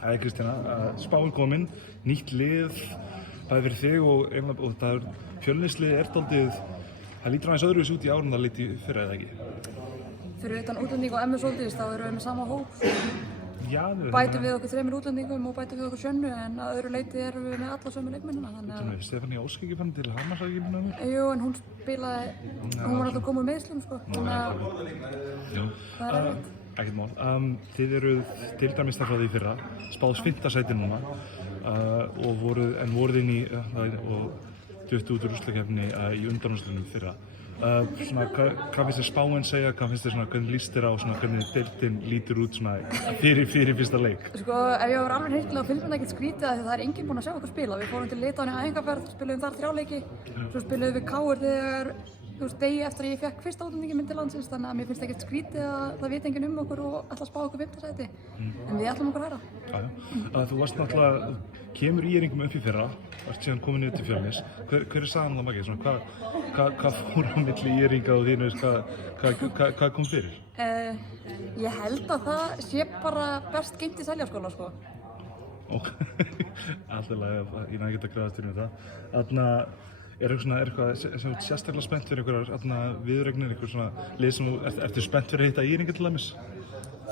Æ, Kristína, spáin komin, nýtt lið, bæði fyrir þig og það Fjölnisliðið dálítið, það lítur aðeins öðruvísi út í ár en það lít í fyrra eða ekki? Fyrir utan útlending og MS Soldiers þá erum við með sama hóp. Já, Bætum við okkur 3 útlendingum og bætum við okkur 7 en að öðru leyti erum við með alla sömu leikmennina. Þannig að Stefáníu Ósk ekki fann til Hamars ekki minna mér? Jú, en hún spilaði, hún var alltaf komið með meiðslum sko, þannig að það erfitt. Ekkert mál. Þið eruð deildarmeistarar frá því í fyrra, spáðs 5. sæti núna og voruð inn í og duttu út úr úrslitakeppni í undanúrslitunum fyrra. Hvað finnst þér spáin segja, hvað finnst þér hvernig líst þér á hvernig deildin lítur út fyrir fyrsta leik? Sko, ef ég var alveg hreinlega finnst mér það ekkert skrítið af því það er enginn búinn að sjá okkur spila. Við fórum til Litáen í æfingaferð, spiluðum þar 3 leiki, svo spiluðum við KR þegar degi eftir að ég fekk fyrsta útlendinginn minn til landsins, þannig að mér finnst ekkert skrítið að það veit enginn okkur og ætla að spá okkur 5. sæti. En við ætlum okkur hærra. Þú varst náttúrulega, kemur íringum upp í fyrra, varst síðan komin niður til Fjölnis. Hver er sagan það Maggi? Hvað fór á milli íringa og þínu, hvað kom fyrir? Ég held að það sé bara best geymt í Seljaskóla sko. Alltaf lega, ég næði ekki að græðast fyrir það. Er eitthvað sem þú sérstaklega spennt fyrir einhverjar viðuregnir, einhver lið sem þú ertu spennt fyrir að hitta íringa til dæmis?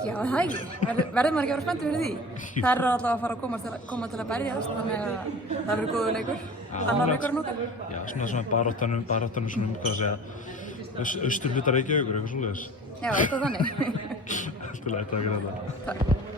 Já, það ekki. Verður maður ekki að vera spenntur fyrir því? Það eru alltaf að fara að koma til að berjast, þannig að það verður góður leikur. Annar leikur en okkar. Já, svona baráttanum hvað að segja, austurhluta Reykjavíkur, eitthvað svoleiðis. Já, eitthvað þannig. Alltaf lega, takk fyrir þetta. Takk.